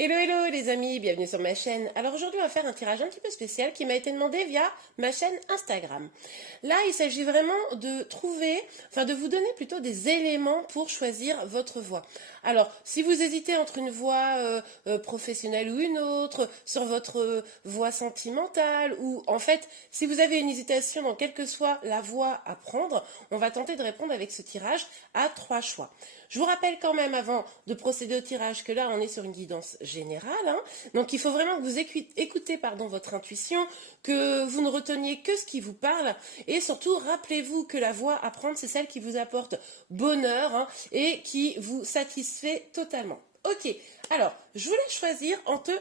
Hello hello les amis, bienvenue sur ma chaîne. Alors aujourd'hui on va faire un tirage un petit peu spécial qui m'a été demandé via ma chaîne Instagram. Là il s'agit vraiment de trouver, de vous donner plutôt des éléments pour choisir votre voie. Alors si vous hésitez entre une voie professionnelle ou une autre, sur votre voie sentimentale, ou en fait si vous avez une hésitation dans quelle que soit la voie à prendre, on va tenter de répondre avec ce tirage à 3 choix. Je vous rappelle quand même avant de procéder au tirage que là on est sur une guidance générale, hein. Donc il faut vraiment que vous écoutez votre intuition, que vous ne reteniez que ce qui vous parle et surtout rappelez-vous que la voie à prendre c'est celle qui vous apporte bonheur, hein, et qui vous satisfait totalement. Ok, alors je vous laisse choisir entre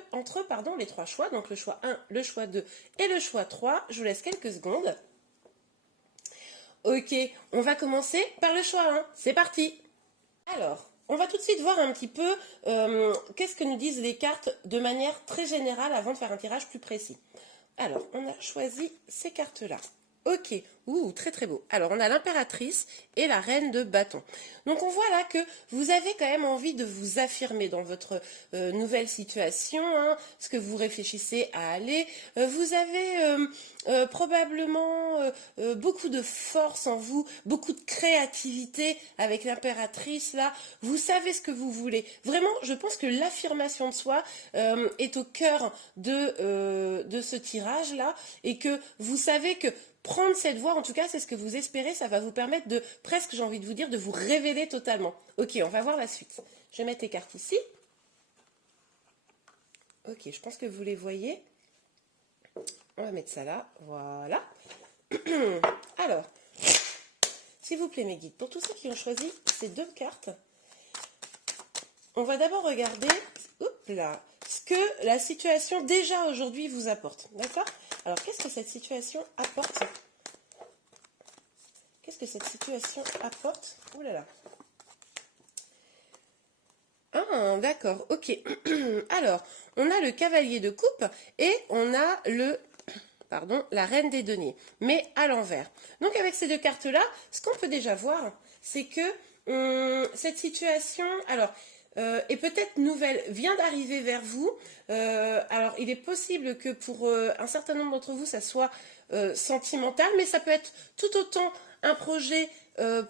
les 3 choix, donc le choix 1, le choix 2 et le choix 3. Je vous laisse quelques secondes. Ok, on va commencer par le choix 1, c'est parti. Alors, on va tout de suite voir un petit peu qu'est-ce que nous disent les cartes de manière très générale avant de faire un tirage plus précis. Alors, on a choisi ces cartes-là. Ok, ouh, très très beau. Alors, on a l'impératrice et la reine de bâton. Donc, on voit là que vous avez quand même envie de vous affirmer dans votre nouvelle situation, hein, ce que vous réfléchissez à aller. Vous avez probablement beaucoup de force en vous, beaucoup de créativité avec l'impératrice là. Vous savez ce que vous voulez. Vraiment, je pense que l'affirmation de soi est au cœur de ce tirage là, et que vous savez que prendre cette voie, en tout cas, c'est ce que vous espérez, ça va vous permettre de, presque, j'ai envie de vous dire, de vous révéler totalement. Ok, on va voir la suite. Je vais mettre les cartes ici. Ok, je pense que vous les voyez. On va mettre ça là, voilà. Alors, s'il vous plaît mes guides, pour tous ceux qui ont choisi ces 2 cartes, on va d'abord regarder, ce que la situation déjà aujourd'hui vous apporte, d'accord? Alors, qu'est-ce que cette situation apporte? Qu'est-ce que cette situation apporte? Ouh là là. Ah, d'accord, ok. Alors, on a le cavalier de coupe et on a la reine des deniers, mais à l'envers. Donc, avec ces 2 cartes-là, ce qu'on peut déjà voir, c'est que cette situation, est peut-être nouvelle, vient d'arriver vers vous. Alors, il est possible que pour un certain nombre d'entre vous, ça soit sentimental, mais ça peut être tout autant un projet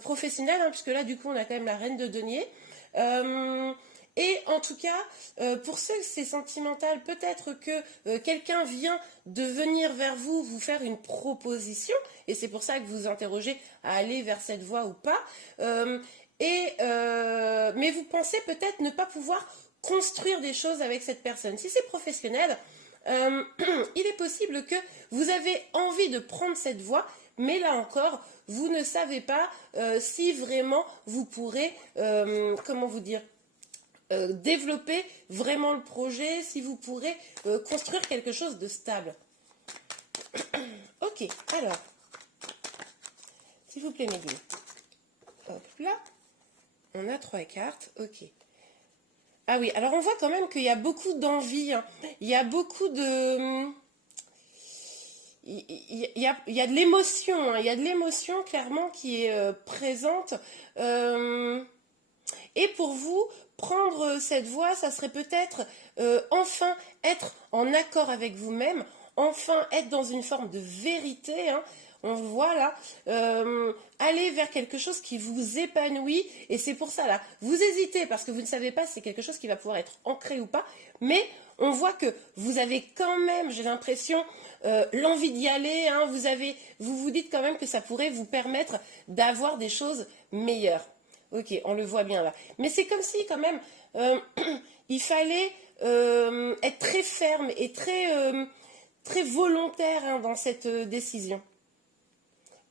professionnel, hein, puisque là, du coup, on a quand même la reine de denier. Et en tout cas, pour ceux que c'est sentimental, peut-être que quelqu'un vient de venir vers vous, vous faire une proposition, et c'est pour ça que vous vous interrogez à aller vers cette voie ou pas. Mais vous pensez peut-être ne pas pouvoir construire des choses avec cette personne. Si c'est professionnel, il est possible que vous avez envie de prendre cette voie, mais là encore, vous ne savez pas si vraiment vous pourrez, comment vous dire, développer vraiment le projet, si vous pourrez construire quelque chose de stable. Ok, alors, s'il vous plaît, mes guillemets. Hop là, on a 3 cartes, ok. Ah oui, alors on voit quand même qu'il y a beaucoup d'envie, hein. Il y a beaucoup de... Il y a de l'émotion, hein. Il y a de l'émotion clairement qui est présente. Et pour vous, prendre cette voie, ça serait peut-être enfin être en accord avec vous-même, enfin être dans une forme de vérité, hein. On voit là, aller vers quelque chose qui vous épanouit, et c'est pour ça là, vous hésitez parce que vous ne savez pas si c'est quelque chose qui va pouvoir être ancré ou pas, mais on voit que vous avez quand même, j'ai l'impression, l'envie d'y aller, hein. Vous vous dites quand même que ça pourrait vous permettre d'avoir des choses meilleures. Ok, on le voit bien là. Mais c'est comme si quand même, il fallait être très ferme et très volontaire, hein, dans cette décision.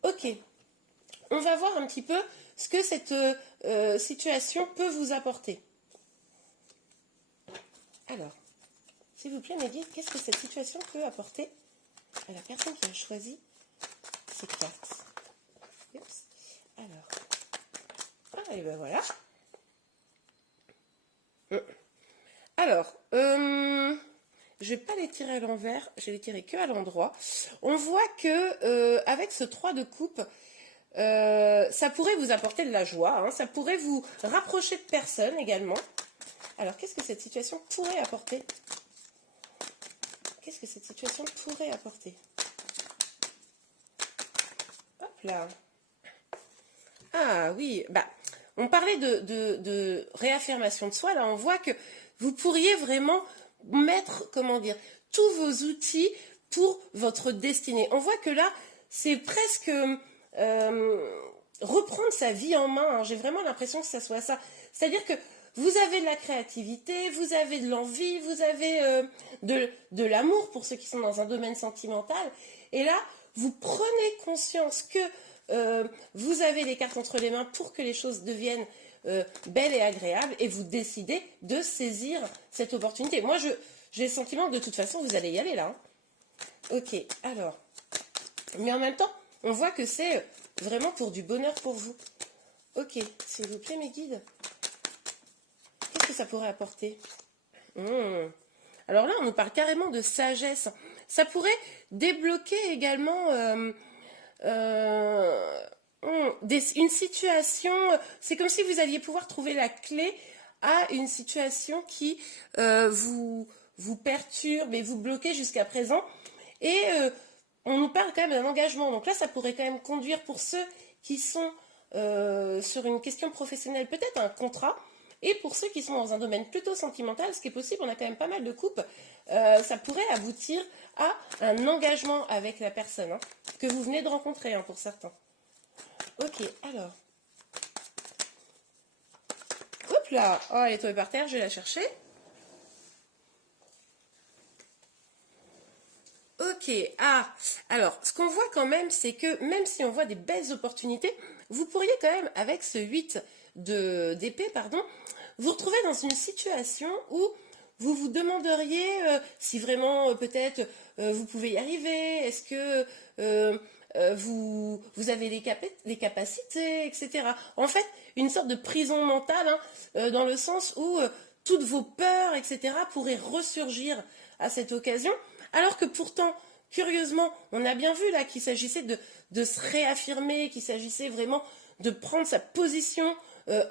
Ok, on va voir un petit peu ce que cette situation peut vous apporter. Alors, s'il vous plaît, Maggie, qu'est-ce que cette situation peut apporter à la personne qui a choisi ces cartes? Oups. Alors, et ben voilà. Alors, je vais pas les tirer à l'envers, je vais les tirer que à l'endroit. On voit que avec ce 3 de coupe, ça pourrait vous apporter de la joie, hein, ça pourrait vous rapprocher de personnes également. Alors, qu'est-ce que cette situation pourrait apporter? Qu'est-ce que cette situation pourrait apporter? Hop là. Ah oui, bah, on parlait de réaffirmation de soi. Là, on voit que vous pourriez vraiment mettre, comment dire, tous vos outils pour votre destinée. On voit que là, c'est presque reprendre sa vie en main. Hein. J'ai vraiment l'impression que ça soit ça. C'est-à-dire que vous avez de la créativité, vous avez de l'envie, vous avez de l'amour pour ceux qui sont dans un domaine sentimental. Et là, vous prenez conscience que vous avez les cartes entre les mains pour que les choses deviennent belles et agréables et vous décidez de saisir cette opportunité. Moi, j'ai le sentiment que de toute façon, vous allez y aller là. Hein. Ok, alors. Mais en même temps, on voit que c'est vraiment pour du bonheur pour vous. Ok, s'il vous plaît, mes guides. Qu'est-ce que ça pourrait apporter? Alors là, on nous parle carrément de sagesse. Ça pourrait débloquer également une situation. C'est comme si vous alliez pouvoir trouver la clé à une situation qui vous perturbe et vous bloquez jusqu'à présent. Et on nous parle quand même d'un engagement. Donc là, ça pourrait quand même conduire pour ceux qui sont sur une question professionnelle, peut-être un contrat. Et pour ceux qui sont dans un domaine plutôt sentimental, ce qui est possible, on a quand même pas mal de couples, ça pourrait aboutir à un engagement avec la personne hein, que vous venez de rencontrer hein, pour certains. Ok, alors. Hop là, oh, elle est tombée par terre, je vais la chercher. Ok, ah, alors, ce qu'on voit quand même, c'est que même si on voit des belles opportunités, vous pourriez quand même, avec ce 8 d'épée, pardon, vous retrouver dans une situation où vous vous demanderiez si vraiment, peut-être, vous pouvez y arriver, est-ce que vous avez les capacités, etc. En fait, une sorte de prison mentale, hein, dans le sens où toutes vos peurs, etc., pourraient ressurgir à cette occasion. Alors que pourtant, curieusement, on a bien vu là qu'il s'agissait de se réaffirmer, qu'il s'agissait vraiment de prendre sa position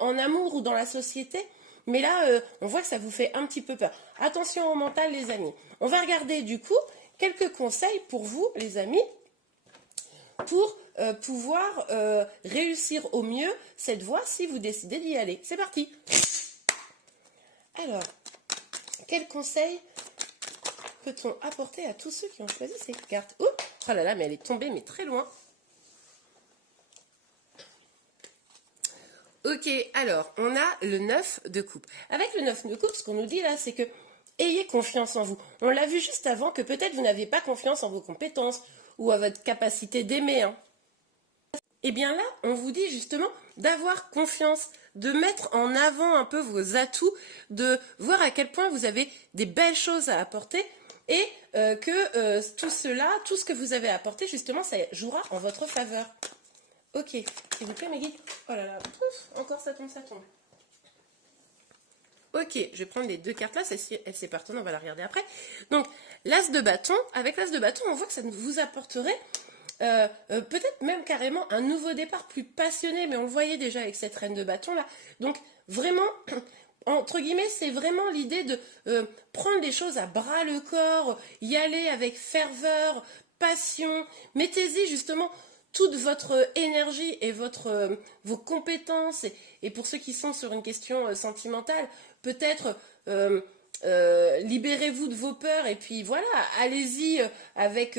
en amour ou dans la société. Mais là, on voit que ça vous fait un petit peu peur. Attention au mental, les amis. On va regarder du coup quelques conseils pour vous, les amis, pour pouvoir réussir au mieux cette voie si vous décidez d'y aller. C'est parti. Alors, quels conseils peut-on apporter à tous ceux qui ont choisi ces cartes? Oups, oh là là, mais elle est tombée, mais très loin. Ok, alors, on a le 9 de coupe. Avec le 9 de coupe, ce qu'on nous dit là, c'est que ayez confiance en vous. On l'a vu juste avant que peut-être vous n'avez pas confiance en vos compétences ou à votre capacité d'aimer. Hein. Et bien là, on vous dit justement d'avoir confiance, de mettre en avant un peu vos atouts, de voir à quel point vous avez des belles choses à apporter et que tout cela, tout ce que vous avez apporté, justement, ça jouera en votre faveur. Ok, s'il vous plaît, mes guides. Oh là là, ouf, encore ça tombe, ça tombe. Ok, je vais prendre les deux cartes là, celle-ci, elle s'épartonne, on va la regarder après. Donc, l'as de bâton, avec l'as de bâton, on voit que ça vous apporterait peut-être même carrément un nouveau départ plus passionné, mais on le voyait déjà avec cette reine de bâton là. Donc, vraiment, entre guillemets, c'est vraiment l'idée de prendre les choses à bras le corps, y aller avec ferveur, passion. Mettez-y justement toute votre énergie et vos compétences. Et pour ceux qui sont sur une question sentimentale, peut-être libérez-vous de vos peurs et puis voilà, allez-y avec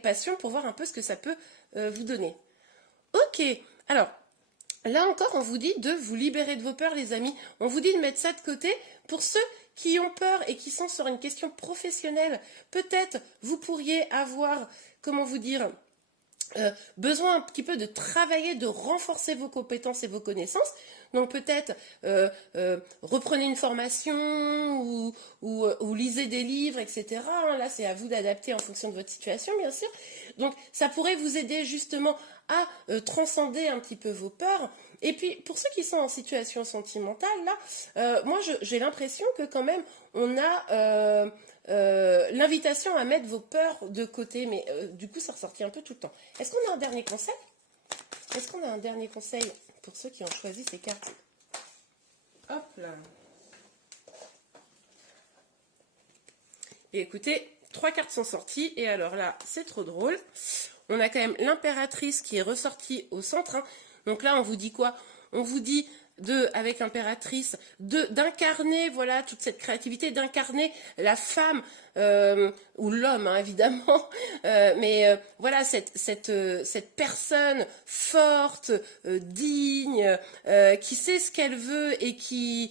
passion pour voir un peu ce que ça peut vous donner. Ok, alors là encore, on vous dit de vous libérer de vos peurs, les amis. On vous dit de mettre ça de côté. Pour ceux qui ont peur et qui sont sur une question professionnelle, peut-être vous pourriez avoir, comment vous dire, besoin un petit peu de travailler, de renforcer vos compétences et vos connaissances. Donc peut-être reprenez une formation ou lisez des livres, etc. Là, c'est à vous d'adapter en fonction de votre situation, bien sûr. Donc ça pourrait vous aider justement à transcender un petit peu vos peurs. Et puis, pour ceux qui sont en situation sentimentale, là, moi, j'ai l'impression que quand même, on a l'invitation à mettre vos peurs de côté. Mais du coup, ça ressortit un peu tout le temps. Est-ce qu'on a un dernier conseil? Est-ce qu'on a un dernier conseil pour ceux qui ont choisi ces cartes? Hop là. Et écoutez, 3 cartes sont sorties. Et alors là, c'est trop drôle. On a quand même l'impératrice qui est ressortie au centre. Hein. Donc là, on vous dit quoi? On vous dit avec l'impératrice, d'incarner voilà toute cette créativité, d'incarner la femme ou l'homme hein, évidemment, mais voilà cette personne forte, digne, qui sait ce qu'elle veut et qui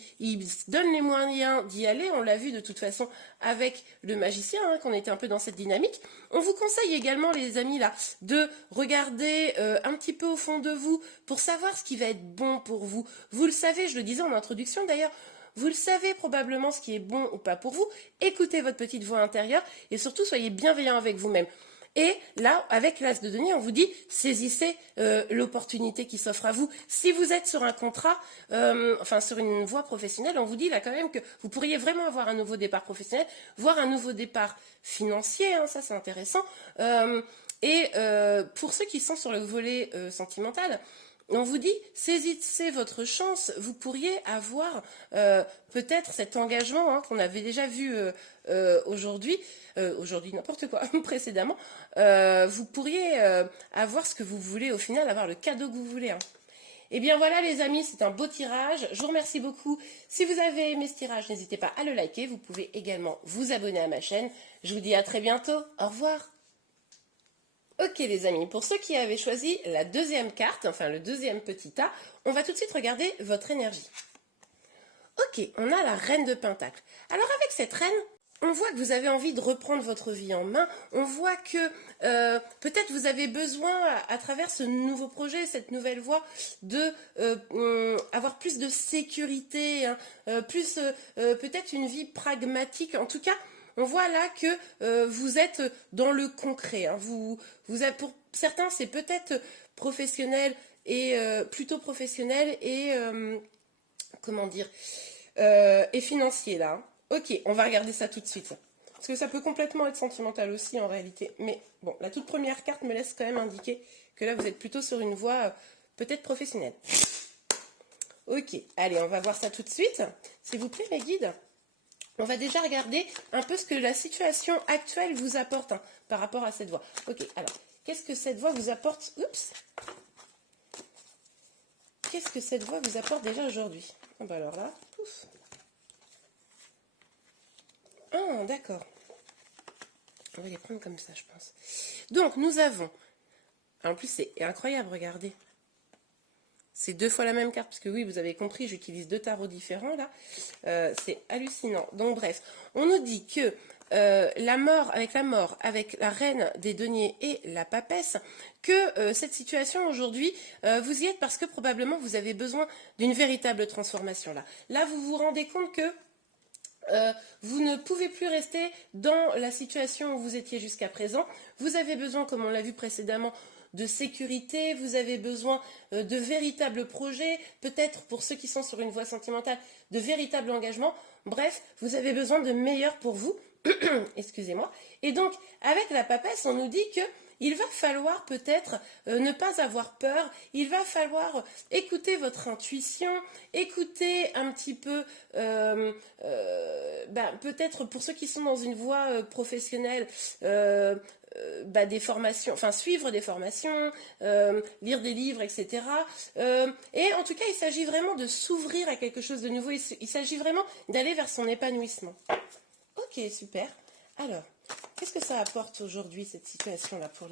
donne les moyens d'y aller. On l'a vu de toute façon avec le magicien, hein, qu'on était un peu dans cette dynamique. On vous conseille également, les amis, là, de regarder un petit peu au fond de vous pour savoir ce qui va être bon pour vous. Vous le savez, je le disais en introduction d'ailleurs, vous le savez probablement ce qui est bon ou pas pour vous. Écoutez votre petite voix intérieure et surtout soyez bienveillant avec vous-même. Et là, avec l'As de denier, on vous dit, saisissez l'opportunité qui s'offre à vous. Si vous êtes sur un contrat, enfin sur une voie professionnelle, on vous dit là quand même que vous pourriez vraiment avoir un nouveau départ professionnel, voire un nouveau départ financier, hein, ça c'est intéressant. Et pour ceux qui sont sur le volet sentimental, on vous dit, saisissez votre chance, vous pourriez avoir peut-être cet engagement hein, qu'on avait déjà vu aujourd'hui n'importe quoi, précédemment, vous pourriez avoir ce que vous voulez au final, avoir le cadeau que vous voulez. Hein. Et bien voilà les amis, c'est un beau tirage, je vous remercie beaucoup. Si vous avez aimé ce tirage, n'hésitez pas à le liker, vous pouvez également vous abonner à ma chaîne. Je vous dis à très bientôt, au revoir. Ok les amis, pour ceux qui avaient choisi la deuxième carte, enfin le deuxième petit tas, on va tout de suite regarder votre énergie. Ok, on a la reine de Pentacle. Alors avec cette reine, on voit que vous avez envie de reprendre votre vie en main, on voit que peut-être vous avez besoin, à travers ce nouveau projet, cette nouvelle voie, de avoir plus de sécurité, hein, plus peut-être une vie pragmatique, en tout cas, on voit là que vous êtes dans le concret. Hein. Pour certains, c'est peut-être professionnel et plutôt professionnel et comment dire et financier là. Hein. Ok, on va regarder ça tout de suite. Parce que ça peut complètement être sentimental aussi en réalité. Mais bon, la toute première carte me laisse quand même indiquer que là vous êtes plutôt sur une voie peut-être professionnelle. Ok, allez, on va voir ça tout de suite. S'il vous plaît, mes guides. On va déjà regarder un peu ce que la situation actuelle vous apporte hein, par rapport à cette voie. Ok, alors, qu'est-ce que cette voie vous apporte? Oups. Qu'est-ce que cette voie vous apporte déjà aujourd'hui? Ah bah alors là, pouf. Ah, d'accord. On va les prendre comme ça, je pense. Donc, nous avons... En plus, c'est incroyable, regardez. C'est 2 fois la même carte, parce que oui, vous avez compris, j'utilise 2 tarots différents, là. C'est hallucinant. Donc, bref, on nous dit que la mort, avec la reine des deniers et la papesse, que cette situation aujourd'hui, vous y êtes parce que probablement vous avez besoin d'une véritable transformation, là. Là, vous vous rendez compte que vous ne pouvez plus rester dans la situation où vous étiez jusqu'à présent. Vous avez besoin, comme on l'a vu précédemment, de sécurité, vous avez besoin de véritables projets, peut-être pour ceux qui sont sur une voie sentimentale, de véritables engagements. Bref, vous avez besoin de meilleur pour vous. Excusez-moi. Et donc, avec la papesse, on nous dit que il va falloir peut-être ne pas avoir peur, il va falloir écouter votre intuition, écouter un petit peu, peut-être pour ceux qui sont dans une voie professionnelle, des formations, enfin suivre des formations, lire des livres, etc. Et en tout cas, il s'agit vraiment de s'ouvrir à quelque chose de nouveau, il s'agit vraiment d'aller vers son épanouissement. Ok, super. Alors, qu'est-ce que ça apporte aujourd'hui, cette situation-là, pour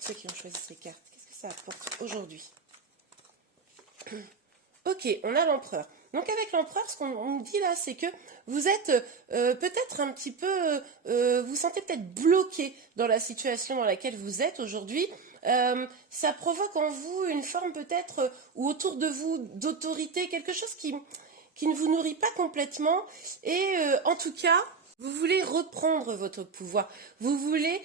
ceux qui ont choisi ces cartes? Qu'est-ce que ça apporte aujourd'hui? Ok, on a l'empereur. Donc avec l'empereur, ce qu'on dit là, c'est que vous êtes peut-être un petit peu, vous sentez peut-être bloqué dans la situation dans laquelle vous êtes aujourd'hui. Ça provoque en vous une forme peut-être, ou autour de vous, d'autorité, quelque chose qui ne vous nourrit pas complètement. Et en tout cas, vous voulez reprendre votre pouvoir. Vous voulez,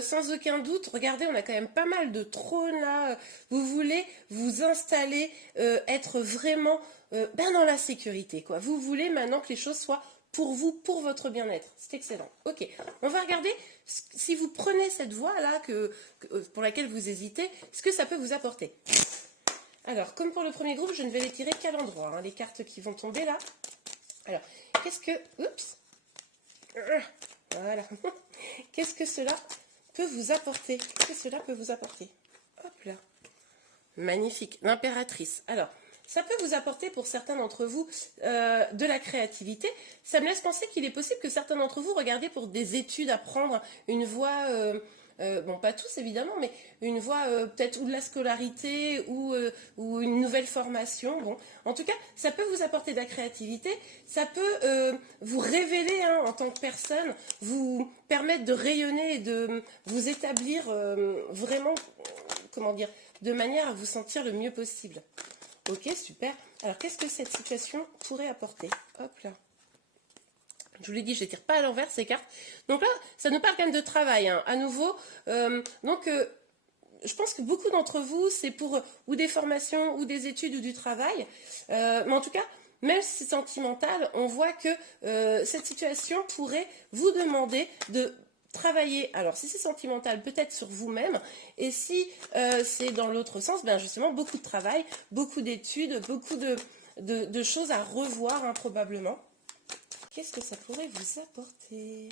sans aucun doute, regardez, on a quand même pas mal de trônes là. Vous voulez vous installer, être vraiment dans la sécurité, quoi. Vous voulez maintenant que les choses soient pour vous, pour votre bien-être. C'est excellent. Ok, on va regarder si vous prenez cette voie-là pour laquelle vous hésitez, ce que ça peut vous apporter. Alors, comme pour le premier groupe, je ne vais les tirer qu'à l'endroit, hein, les cartes qui vont tomber là. Alors, qu'est-ce que... Oups. voilà. Qu'est-ce que cela peut vous apporter? Qu'est-ce que cela peut vous apporter? Hop là. Magnifique. L'impératrice. Alors, ça peut vous apporter pour certains d'entre vous de la créativité. Ça me laisse penser qu'il est possible que certains d'entre vous regardez pour des études, apprendre une voie, bon pas tous évidemment, mais une voie peut-être ou de la scolarité ou une nouvelle formation. Bon, en tout cas, ça peut vous apporter de la créativité, ça peut vous révéler hein, en tant que personne, vous permettre de rayonner et de vous établir vraiment, comment dire, de manière à vous sentir le mieux possible. Ok, super. Alors, qu'est-ce que cette situation pourrait apporter? Hop là. Je vous l'ai dit, je ne tire pas à l'envers ces cartes. Donc là, ça nous parle quand même de travail. Hein. À nouveau, je pense que beaucoup d'entre vous, c'est pour ou des formations, ou des études, ou du travail. Mais en tout cas, même si c'est sentimental, on voit que cette situation pourrait vous demander de travailler, alors si c'est sentimental, peut-être sur vous-même, et si c'est dans l'autre sens, ben justement, beaucoup de travail, beaucoup d'études, beaucoup de choses à revoir, hein, probablement. Qu'est-ce que ça pourrait vous apporter?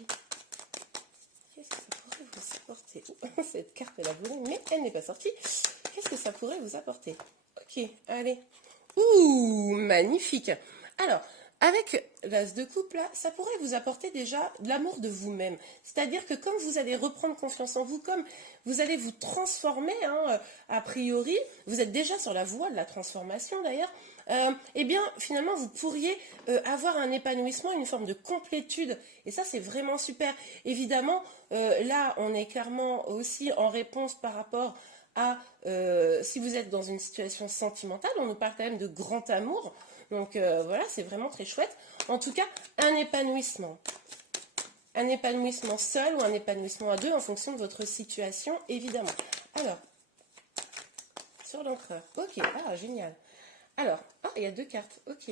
Qu'est-ce que ça pourrait vous apporter? Cette carte, elle a volé, mais elle n'est pas sortie. Qu'est-ce que ça pourrait vous apporter? Ok, allez. Ouh, magnifique. Alors, avec l'as de coupe, là, ça pourrait vous apporter déjà de l'amour de vous-même. C'est-à-dire que comme vous allez reprendre confiance en vous, comme vous allez vous transformer, hein, a priori, vous êtes déjà sur la voie de la transformation d'ailleurs, eh bien, finalement, vous pourriez avoir un épanouissement, une forme de complétude. Et ça, c'est vraiment super. Évidemment, là, on est clairement aussi en réponse par rapport à si vous êtes dans une situation sentimentale, on nous parle quand même de grand amour. Donc voilà, c'est vraiment très chouette. En tout cas, un épanouissement. Un épanouissement seul ou un épanouissement à deux en fonction de votre situation, évidemment. Alors, sur l'empereur. Ok, ah, génial. Alors, il y a deux cartes. Ok.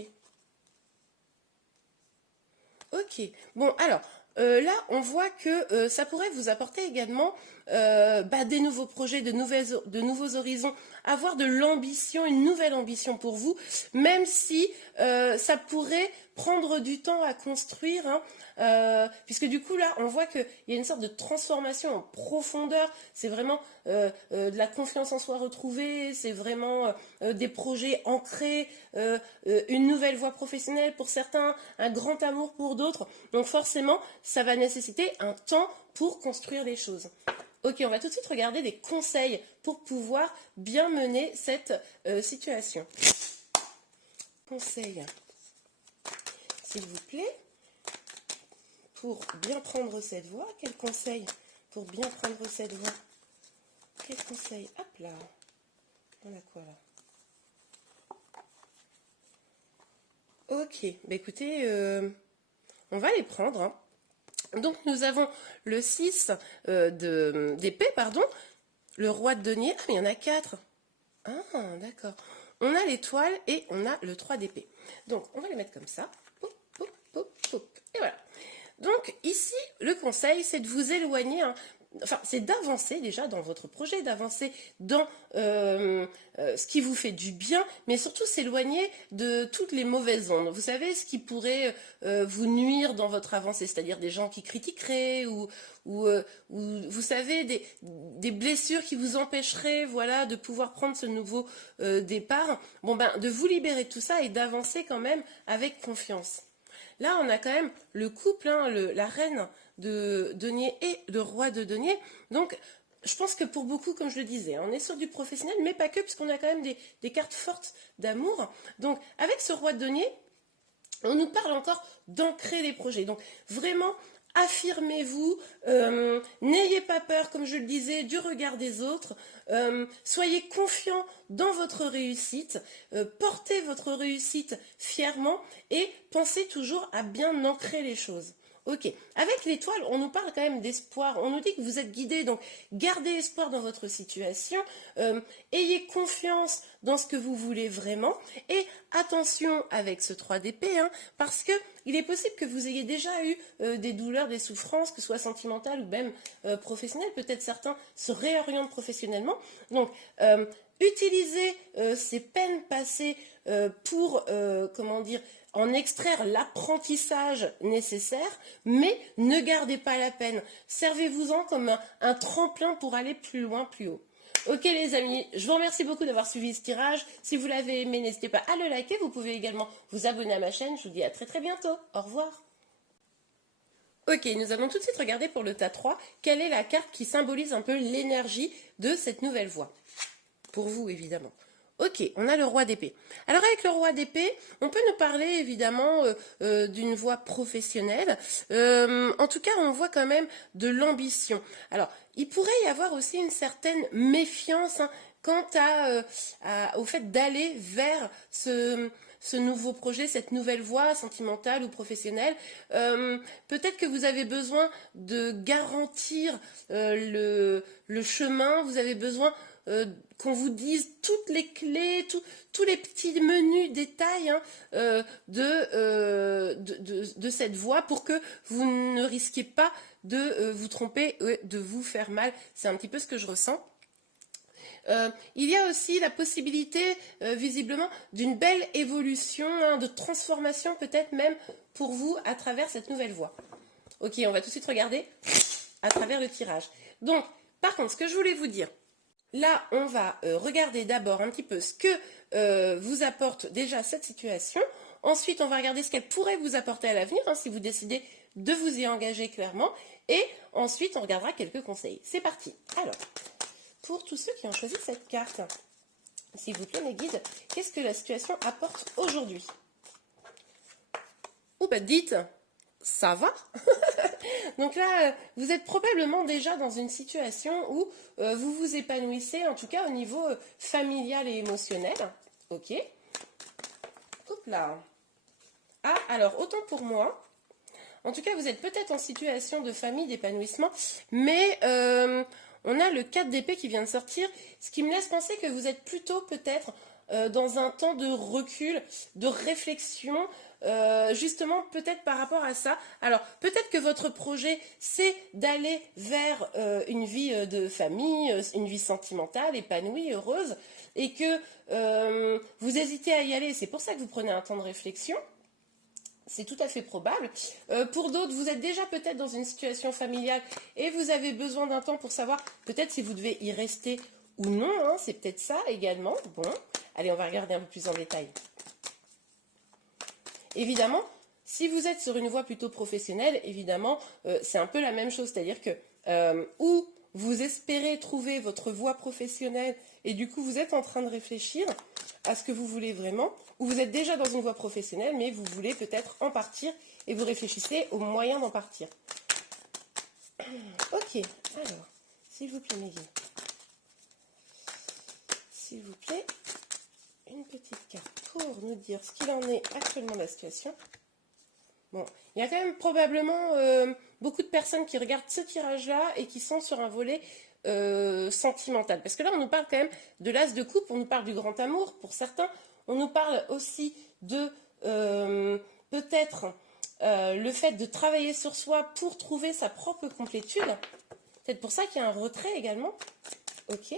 Ok. Bon, alors, là, on voit que ça pourrait vous apporter également des nouveaux projets, de nouveaux horizons, avoir de l'ambition, une nouvelle ambition pour vous, même si ça pourrait prendre du temps à construire, hein, puisque du coup là on voit qu'il y a une sorte de transformation en profondeur, c'est vraiment de la confiance en soi retrouvée, c'est vraiment des projets ancrés, une nouvelle voie professionnelle pour certains, un grand amour pour d'autres, donc forcément ça va nécessiter un temps pour construire les choses. Ok, on va tout de suite regarder des conseils pour pouvoir bien mener cette situation. Conseils, s'il vous plaît, pour bien prendre cette voie. Quel conseil pour bien prendre cette voie? Quel conseil? Hop là. On a quoi là? Ok, bah écoutez, on va les prendre, hein. Donc nous avons le 6 d'épée, pardon, le roi de denier. Ah, mais il y en a 4. Ah, d'accord. On a l'étoile et on a le 3 d'épée. Donc on va les mettre comme ça. Poup, poup, poup, poup. Et voilà. Donc ici, le conseil, c'est de vous éloigner, hein. Enfin, c'est d'avancer déjà dans votre projet, d'avancer dans ce qui vous fait du bien, mais surtout s'éloigner de toutes les mauvaises ondes. Vous savez, ce qui pourrait vous nuire dans votre avancée, c'est-à-dire des gens qui critiqueraient ou vous savez, des blessures qui vous empêcheraient, voilà, de pouvoir prendre ce nouveau départ. Bon, ben, de vous libérer de tout ça et d'avancer quand même avec confiance. Là, on a quand même le couple, hein, la reine de denier et le roi de denier. Donc, je pense que pour beaucoup, comme je le disais, on est sur du professionnel, mais pas que, puisqu'on a quand même des cartes fortes d'amour. Donc, avec ce roi de denier, on nous parle encore d'ancrer des projets. Donc, vraiment, affirmez-vous, n'ayez pas peur, comme je le disais, du regard des autres, soyez confiants dans votre réussite, portez votre réussite fièrement et pensez toujours à bien ancrer les choses. Ok, avec l'étoile, on nous parle quand même d'espoir, on nous dit que vous êtes guidés, donc gardez espoir dans votre situation, ayez confiance dans ce que vous voulez vraiment, et attention avec ce 3 d'épée, hein, parce que il est possible que vous ayez déjà eu des douleurs, des souffrances, que ce soit sentimentales ou même professionnelles, peut-être certains se réorientent professionnellement, donc utilisez ces peines passées pour, comment dire, en extraire l'apprentissage nécessaire, mais ne gardez pas la peine. Servez-vous-en comme un tremplin pour aller plus loin, plus haut. Ok les amis, je vous remercie beaucoup d'avoir suivi ce tirage. Si vous l'avez aimé, n'hésitez pas à le liker. Vous pouvez également vous abonner à ma chaîne. Je vous dis à très très bientôt. Au revoir. Ok, nous allons tout de suite regarder pour le tas 3, quelle est la carte qui symbolise un peu l'énergie de cette nouvelle voie. Pour vous, évidemment. Ok, on a le roi d'épée. Alors avec le roi d'épée, on peut nous parler évidemment d'une voie professionnelle. En tout cas, on voit quand même de l'ambition. Alors, il pourrait y avoir aussi une certaine méfiance quant au fait d'aller vers ce nouveau projet, cette nouvelle voie sentimentale ou professionnelle. Peut-être que vous avez besoin de garantir le chemin, vous avez besoin qu'on vous dise toutes les clés, tous les petits menus détails de cette voie pour que vous ne risquiez pas de vous tromper, de vous faire mal. C'est un petit peu ce que je ressens. Il y a aussi la possibilité, visiblement, d'une belle évolution, de transformation peut-être même pour vous à travers cette nouvelle voie. Ok, on va tout de suite regarder à travers le tirage. Donc, par contre, ce que je voulais vous dire, là, on va regarder d'abord un petit peu ce que vous apporte déjà cette situation. Ensuite, on va regarder ce qu'elle pourrait vous apporter à l'avenir, si vous décidez de vous y engager clairement. Et ensuite, on regardera quelques conseils. C'est parti. Alors, pour tous ceux qui ont choisi cette carte, s'il vous plaît, mes guides, qu'est-ce que la situation apporte aujourd'hui? Oh, bah dites, ça va. Donc là, vous êtes probablement déjà dans une situation où vous vous épanouissez, en tout cas au niveau familial et émotionnel. Ok. Hop là. Ah, alors, autant pour moi. En tout cas, vous êtes peut-être en situation de famille, d'épanouissement, mais on a le 4 d'épée qui vient de sortir, ce qui me laisse penser que vous êtes plutôt peut-être dans un temps de recul, de réflexion, justement peut-être par rapport à ça. Alors peut-être que votre projet c'est d'aller vers une vie de famille, une vie sentimentale, épanouie, heureuse, et que vous hésitez à y aller, c'est pour ça que vous prenez un temps de réflexion. C'est tout à fait probable. Pour d'autres, vous êtes déjà peut-être dans une situation familiale et vous avez besoin d'un temps pour savoir peut-être si vous devez y rester ou non. C'est peut-être ça également. Bon, allez, on va regarder un peu plus en détail. Évidemment, si vous êtes sur une voie plutôt professionnelle, évidemment, c'est un peu la même chose. C'est-à-dire que où vous espérez trouver votre voie professionnelle et du coup, vous êtes en train de réfléchir à ce que vous voulez vraiment, ou vous êtes déjà dans une voie professionnelle, mais vous voulez peut-être en partir et vous réfléchissez aux moyens d'en partir. Ok, alors, s'il vous plaît, mes guides. S'il vous plaît, une petite carte pour nous dire ce qu'il en est actuellement de la situation. Bon, il y a quand même probablement beaucoup de personnes qui regardent ce tirage-là et qui sont sur un volet sentimental. Parce que là, on nous parle quand même de l'as de coupe, on nous parle du grand amour pour certains, on nous parle aussi de peut-être le fait de travailler sur soi pour trouver sa propre complétude. Peut-être pour ça qu'il y a un retrait également. Ok.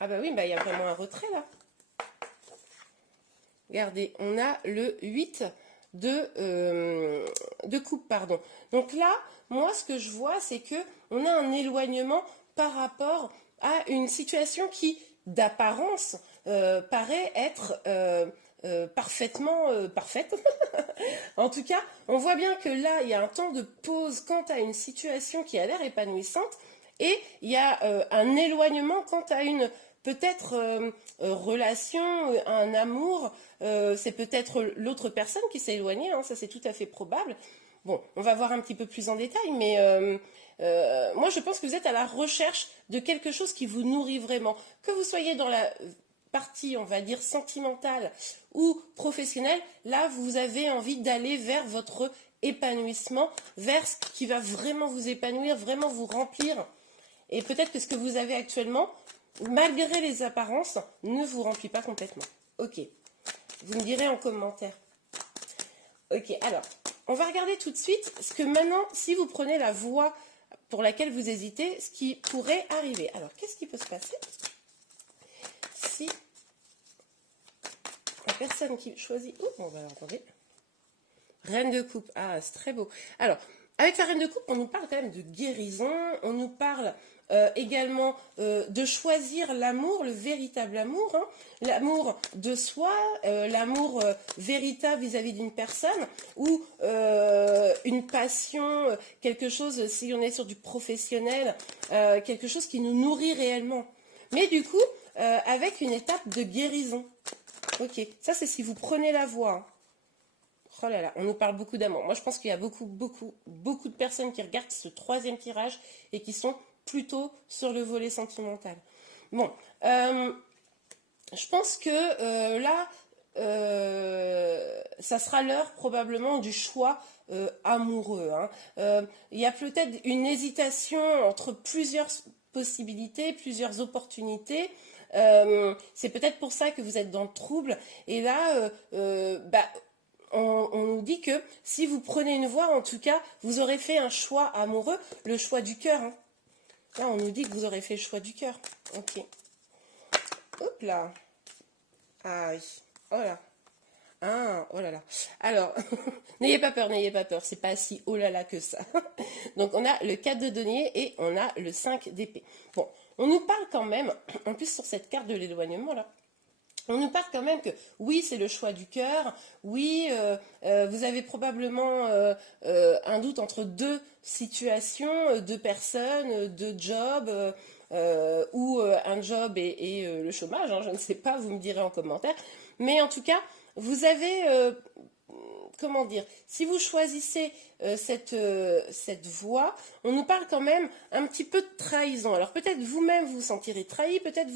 Ah bah oui, bah il y a vraiment un retrait là. Regardez, on a le 8 de coupe, pardon. Donc là, moi, ce que je vois, c'est que on a un éloignement par rapport à une situation qui, d'apparence, paraît être parfaitement parfaite. En tout cas, on voit bien que là, il y a un temps de pause quant à une situation qui a l'air épanouissante et il y a un éloignement quant à une peut-être relation, un amour, c'est peut-être l'autre personne qui s'est éloignée, ça c'est tout à fait probable. Bon, on va voir un petit peu plus en détail, mais moi je pense que vous êtes à la recherche de quelque chose qui vous nourrit vraiment. Que vous soyez dans la partie, on va dire, sentimentale ou professionnelle, là vous avez envie d'aller vers votre épanouissement, vers ce qui va vraiment vous épanouir, vraiment vous remplir. Et peut-être que ce que vous avez actuellement, malgré les apparences, ne vous remplit pas complètement. Ok, vous me direz en commentaire. Ok, alors, on va regarder tout de suite ce que maintenant, si vous prenez la voie pour laquelle vous hésitez, ce qui pourrait arriver. Alors, qu'est-ce qui peut se passer si personne qui choisit... Oh, on va attendez. Reine de coupe. Ah, c'est très beau. Alors, avec la reine de coupe, on nous parle quand même de guérison. On nous parle également de choisir l'amour, le véritable amour. Hein. L'amour de soi, l'amour véritable vis-à-vis d'une personne. Ou une passion, quelque chose, si on est sur du professionnel, quelque chose qui nous nourrit réellement. Mais du coup, avec une étape de guérison. Ok, ça c'est si vous prenez la voie. Hein. Oh là là, on nous parle beaucoup d'amour. Moi, je pense qu'il y a beaucoup de personnes qui regardent ce troisième tirage et qui sont plutôt sur le volet sentimental. Bon, je pense que là, ça sera l'heure probablement du choix amoureux. Hein. Il y a peut-être une hésitation entre plusieurs possibilités, plusieurs opportunités. C'est peut-être pour ça que vous êtes dans le trouble. Et là, on nous dit que si vous prenez une voie, en tout cas, vous aurez fait un choix amoureux, le choix du cœur. Hein. Là, on nous dit que vous aurez fait le choix du cœur. Ok. Hop là. Ah oui. Oh là. Ah, oh là là. Alors, n'ayez pas peur, n'ayez pas peur. C'est pas si oh là là que ça. Donc, on a le 4 de denier et on a le 5 d'épée. Bon, on nous parle quand même, en plus sur cette carte de l'éloignement là, on nous parle quand même que oui, c'est le choix du cœur, oui, vous avez probablement un doute entre deux situations, deux personnes, deux jobs, ou un job et le chômage, hein, je ne sais pas, vous me direz en commentaire. Mais en tout cas, vous avez, comment dire, si vous choisissez cette voie, on nous parle quand même un petit peu de trahison. Alors peut-être vous-même vous vous sentirez trahi, peut-être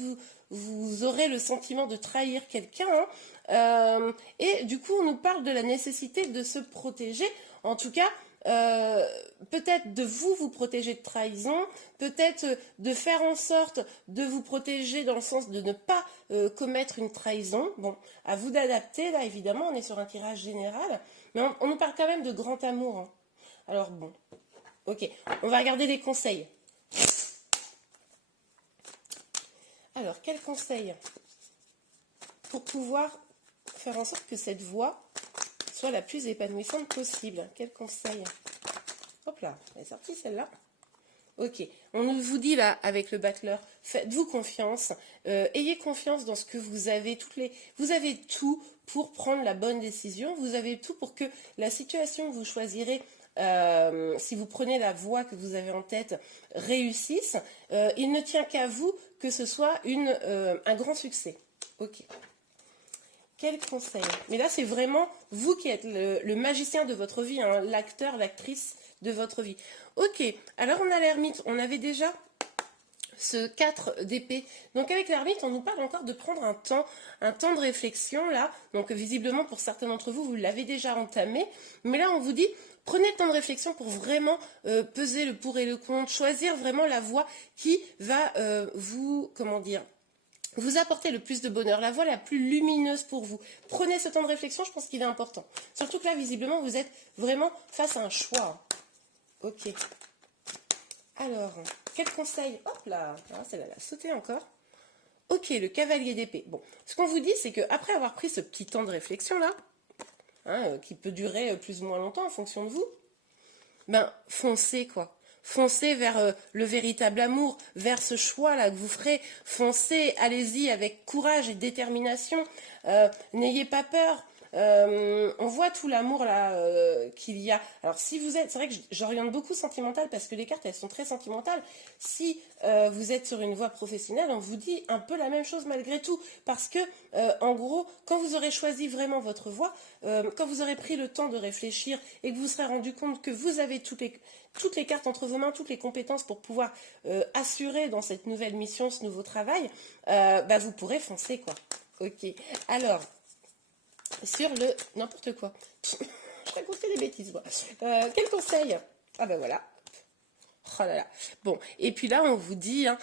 vous aurez le sentiment de trahir quelqu'un. Hein. Et du coup, on nous parle de la nécessité de se protéger. En tout cas, peut-être de vous protéger de trahison, peut-être de faire en sorte de vous protéger dans le sens de ne pas commettre une trahison. Bon, à vous d'adapter, là évidemment, on est sur un tirage général, mais on nous parle quand même de grand amour. Hein. Alors bon, ok, on va regarder les conseils. Alors, quels conseils pour pouvoir faire en sorte que cette voie soit la plus épanouissante possible? Quels conseils? Hop là, elle est sortie celle-là. Ok, on vous dit là avec le battleur, faites-vous confiance, ayez confiance dans ce que vous avez, vous avez tout pour prendre la bonne décision, vous avez tout pour que la situation que vous choisirez, si vous prenez la voie que vous avez en tête, réussisse. Il ne tient qu'à vous que ce soit un grand succès. Ok. Quel conseil? Mais là, c'est vraiment vous qui êtes le magicien de votre vie, hein, l'acteur, l'actrice de votre vie. Ok, alors on a l'ermite, on avait déjà ce 4 d'épée. Donc avec l'ermite, on nous parle encore de prendre un temps de réflexion là. Donc visiblement pour certains d'entre vous, vous l'avez déjà entamé. Mais là, on vous dit, prenez le temps de réflexion pour vraiment peser le pour et le contre, choisir vraiment la voie qui va comment dire, vous apporter le plus de bonheur, la voie la plus lumineuse pour vous. Prenez ce temps de réflexion, je pense qu'il est important. Surtout que là, visiblement, vous êtes vraiment face à un choix. Ok. Alors, quel conseil? Hop là, celle-là, elle a sauté encore. Ok, le cavalier d'épée. Bon, ce qu'on vous dit, c'est qu'après avoir pris ce petit temps de réflexion là, hein, qui peut durer plus ou moins longtemps en fonction de vous, ben, foncez quoi. Foncez vers le véritable amour, vers ce choix-là que vous ferez. Foncez, allez-y avec courage et détermination. N'ayez pas peur. On voit tout l'amour là qu'il y a. Alors si vous êtes, c'est vrai que j'oriente beaucoup sentimental parce que les cartes elles sont très sentimentales. Si vous êtes sur une voie professionnelle, on vous dit un peu la même chose malgré tout parce que en gros, quand vous aurez choisi vraiment votre voie, quand vous aurez pris le temps de réfléchir et que vous serez rendu compte que vous avez toutes les cartes entre vos mains, toutes les compétences pour pouvoir assurer dans cette nouvelle mission, ce nouveau travail, vous pourrez foncer quoi. Ok. Alors. Sur le n'importe quoi. Je racontais des bêtises, moi. Quel conseil? Ah ben voilà. Oh là là. Bon, et puis là, on vous dit, hein,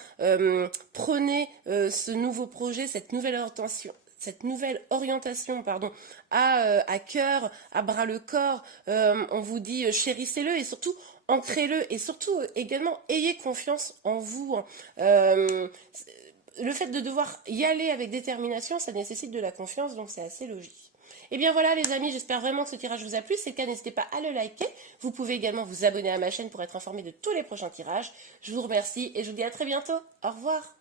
prenez ce nouveau projet, cette nouvelle orientation, pardon, à cœur, à bras le corps. On vous dit, chérissez-le et surtout, ancrez-le et surtout également, ayez confiance en vous. Hein. le fait de devoir y aller avec détermination, ça nécessite de la confiance, donc c'est assez logique. Et bien voilà les amis, j'espère vraiment que ce tirage vous a plu. Si c'est le cas, n'hésitez pas à le liker. Vous pouvez également vous abonner à ma chaîne pour être informé de tous les prochains tirages. Je vous remercie et je vous dis à très bientôt. Au revoir.